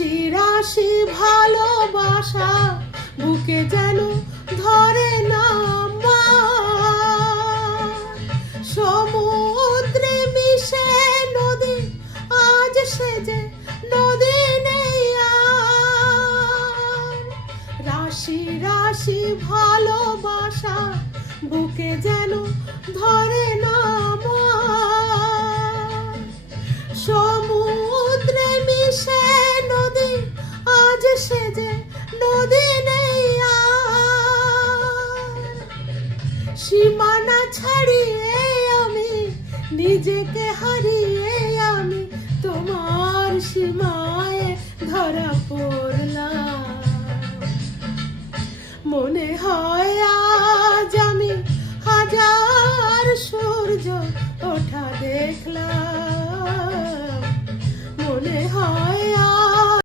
রাশি রাশি ভালোবাসা বুকে যেন ধরে না আমার। সমুদ্রে মিশে নদী আজ সেজে নদী নেই আর। রাশি রাশি ভালোবাসা বুকে যেন ধরে না আমার। সমুদ্রে মিশে নদী আজ সেজে নদী নেই আর। সীমানা ছাড়িয়ে আমি নিজেকে হারিয়ে